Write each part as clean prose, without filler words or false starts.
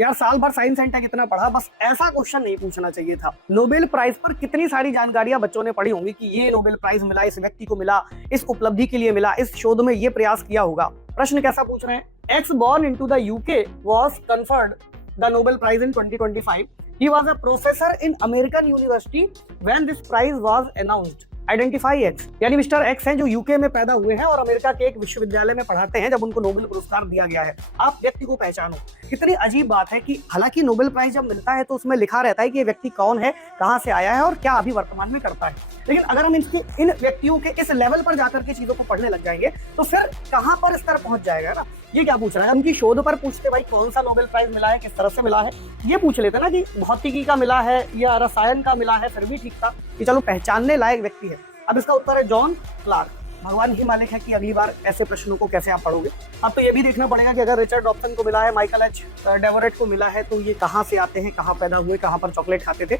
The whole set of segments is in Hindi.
यार साल भर साइंस एंड टेक इतना पढ़ा, बस ऐसा क्वेश्चन नहीं पूछना चाहिए था। नोबेल प्राइज पर कितनी सारी जानकारियां बच्चों ने पढ़ी होंगी कि ये नोबेल प्राइज मिला, इस व्यक्ति को मिला, इस उपलब्धि के लिए मिला, इस शोध में ये प्रयास किया होगा। प्रश्न कैसा पूछ रहे हैं? X born into the UK was conferred the Nobel prize in 2025. He was a professor in American University when this prize was announced. Identify x, यानी मिस्टर एक्स हैं जो यूके में पैदा हुए हैं और अमेरिका के एक विश्वविद्यालय में पढ़ाते हैं जब उनको नोबेल पुरस्कार दिया गया है। आप व्यक्ति को पहचानो। कितनी अजीब बात है कि हालांकि नोबेल प्राइज जब मिलता है तो उसमें लिखा रहता है कि ये व्यक्ति कौन है, कहां से आया है और क्या अभी वर्तमान में करता है, लेकिन अगर हम इन व्यक्तियों के इस लेवल पर जाकर के चीजों को पढ़ने लग जाएंगे तो फिर कहां पर स्तर पहुंच जाएगा ना। ये क्या पूछ रहा है? उनकी शोध पर पूछते भाई कौन सा नोबेल प्राइज मिला है, किस तरह से मिला है, ये पूछ लेते ना कि भौतिकी का मिला है या रसायन का मिला है, फिर भी ठीक था कि चलो पहचानने लायक व्यक्ति है। अब इसका उत्तर है जॉन क्लार्क। भगवान ही मालिक है कि अगली बार ऐसे प्रश्नों को कैसे आप पढ़ोगे। अब तो ये भी देखना पड़ेगा कि अगर रिचर्ड डॉब्सन को मिला है, माइकल एच डेवरेट को मिला है, तो ये कहाँ से आते हैं, कहाँ पैदा हुए, कहाँ पर चॉकलेट खाते थे।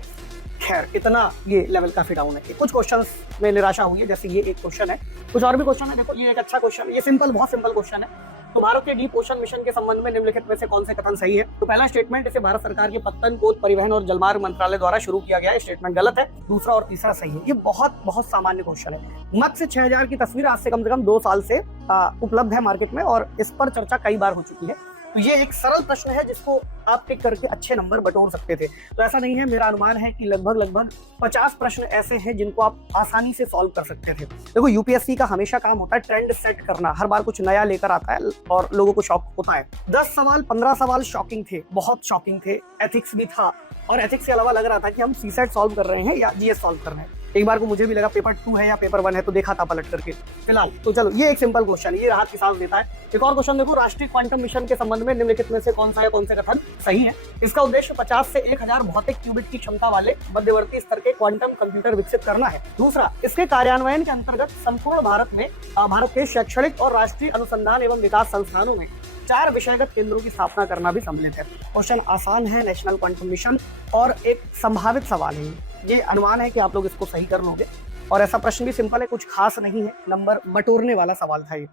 खैर इतना ये लेवल काफी डाउन है। कुछ क्वेश्चंस में निराशा हुई है, जैसे ये एक क्वेश्चन है, कुछ और भी क्वेश्चन है। देखो ये एक अच्छा क्वेश्चन है, ये सिंपल, बहुत सिंपल क्वेश्चन है। तो भारत के डीप ओशन मिशन के संबंध में निम्नलिखित में से कौन से कथन सही है? तो पहला स्टेटमेंट, इसे भारत सरकार के पत्तनकोट परिवहन और जलमार्ग मंत्रालय द्वारा शुरू किया गया है, स्टेटमेंट गलत है। दूसरा और तीसरा सही है। ये बहुत बहुत सामान्य क्वेश्चन है। मत्स्य 6000 की तस्वीर आज से कम 2 साल से उपलब्ध है मार्केट में और इस पर चर्चा कई बार हो चुकी है। तो ये एक सरल प्रश्न है जिसको आप टिक करके अच्छे नंबर बटोर सकते थे। तो ऐसा नहीं है, मेरा अनुमान है कि लगभग 50 प्रश्न ऐसे हैं जिनको आप आसानी से सॉल्व कर सकते थे। देखो यूपीएससी का हमेशा काम होता है ट्रेंड सेट करना, हर बार कुछ नया लेकर आता है और लोगों को शॉक होता है। 10 सवाल 15 सवाल शॉकिंग थे, बहुत शॉकिंग थे। एथिक्स भी था और एथिक्स के अलावा लग रहा था कि हम सीसेट सॉल्व कर रहे हैं या जीएस सॉल्व कर रहे हैं। एक बार को मुझे भी लगा पेपर 2 है या पेपर 1 है, तो देखा था पलट करके। फिलहाल तो चलो ये एक सिंपल क्वेश्चन है, ये राहत की सांस देता है। एक और क्वेश्चन देखो, राष्ट्रीय क्वांटम मिशन के संबंध में निम्नलिखित में से कौन सा या कौन से कथन सही है? इसका उद्देश्य 50 से 1000 भौतिक क्यूबिट की क्षमता वाले मध्यवर्ती स्तर के क्वांटम कंप्यूटर विकसित करना है। दूसरा, इसके कार्यान्वयन के अंतर्गत संपूर्ण भारत में भारत के शैक्षणिक और राष्ट्रीय अनुसंधान एवं विकास संस्थानों में 4 विषयगत केंद्रों की स्थापना करना भी सम्मिलित है। क्वेश्चन आसान है, नेशनल क्वांटम मिशन, और एक संभावित सवाल है। ये अनुमान है कि आप लोग इसको सही कर लोगे और ऐसा प्रश्न भी सिंपल है, कुछ खास नहीं है, नंबर बटोरने वाला सवाल था ये।